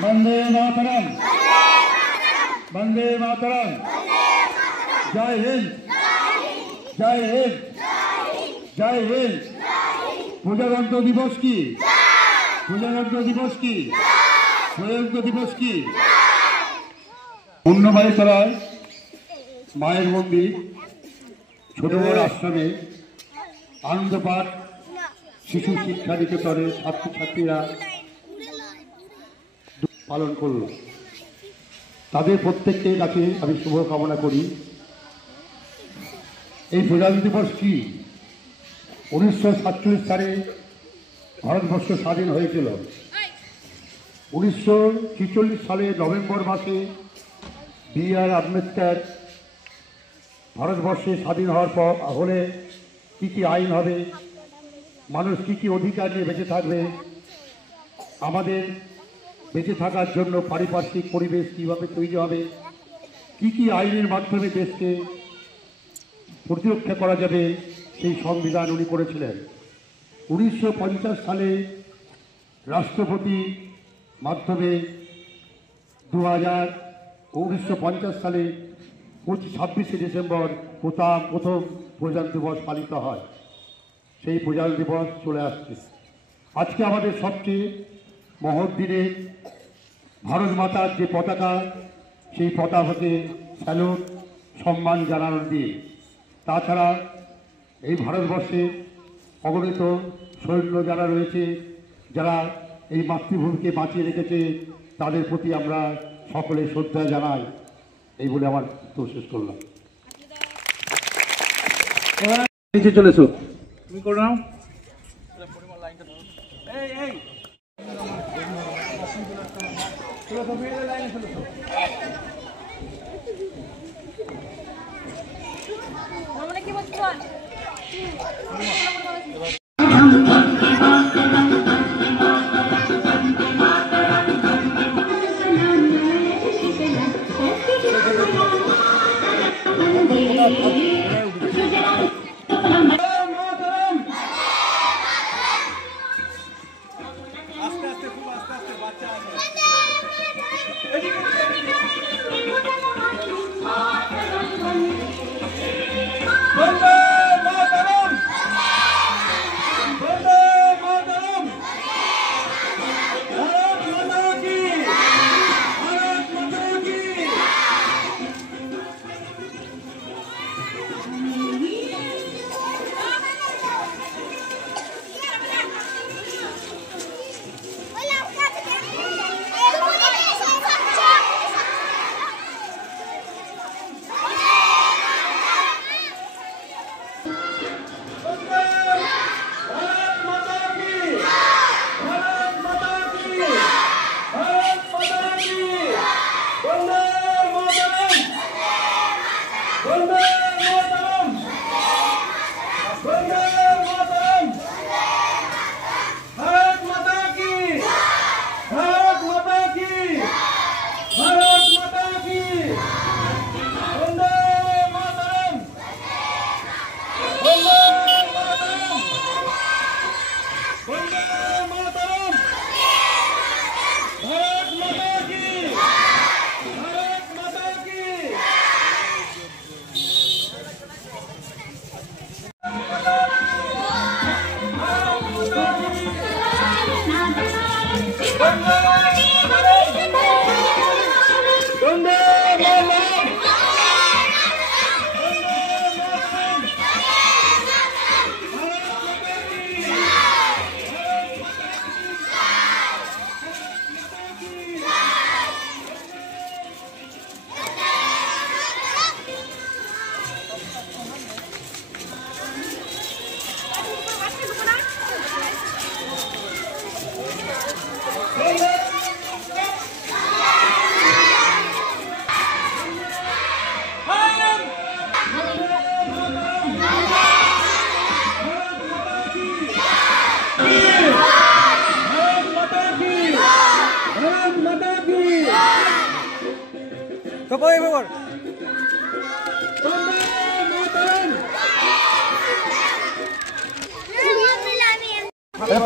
वंदे मातरम, वंदे मातरम, जय हिंद, जय हिंद, जय हिंद। प्रजातंत्र दिवस की, प्रजातंत्र दिवस की, प्रजातंत्र दिवस की। पुण्यबाई तलाয় মায়ের মন্দির ছোট বড় আশ্রমে আনন্দ পাঠ শিশু শিক্ষা নিকেতনে ছাত্রছাত্রীরা পালন করল। তাদের প্রত্যেকের কাছে আমি শুভ কামনা করি। এই প্রজাতন্ত্র দিবস কি? 1947 সালে ভারতবর্ষ স্বাধীন হয়েছিল। 1946 সালে নভেম্বর মাসে বি.আর. আম্বেদকর ভারতবর্ষে স্বাধীন হওয়ার পর হলে কী কী আইন হবে, মানুষ কী কী অধিকার নিয়ে বেঁচে থাকবে, আমাদের বেঁচে থাকার জন্য পারিপার্শ্বিক পরিবেশ কীভাবে তৈরি হবে, কী কী আইনের মাধ্যমে দেশকে প্রতিরক্ষা করা যাবে, সেই সংবিধান উনি করেছিলেন। 1950 সালে রাষ্ট্রপতি মাধ্যমে 1950 সালে 26শে ডিসেম্বর প্রথম প্রজাতন্ত্র দিবস পালিত হয়। সেই প্রজাতন্ত্র দিবস চলে আসছে। আজকে আমাদের সবচেয়ে মহৎ দিনে ভারত মাতার যে পতাকা, সেই পতাকাকে স্যালুট সম্মান জানানোর দিয়ে, তাছাড়া এই ভারতবর্ষে অগণিত সৈন্য যারা রয়েছে, যারা এই মাতৃভূমিকে বাঁচিয়ে রেখেছে, তাদের প্রতি আমরা সকলে শ্রদ্ধা জানাই। এই বলে আমার তো শেষ করলাম। নিচে চলেছো, তুমি করে নাও। কি বলছো?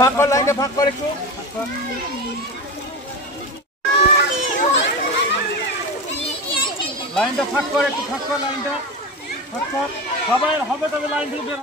ভাগ কর লাইনটা ভাগ কর একটু লাইনটা ফাঁক কর একটু ফাঁক কর লাইনটা ফাঁক কর সবাই হবে তবে লাইন দিয়ে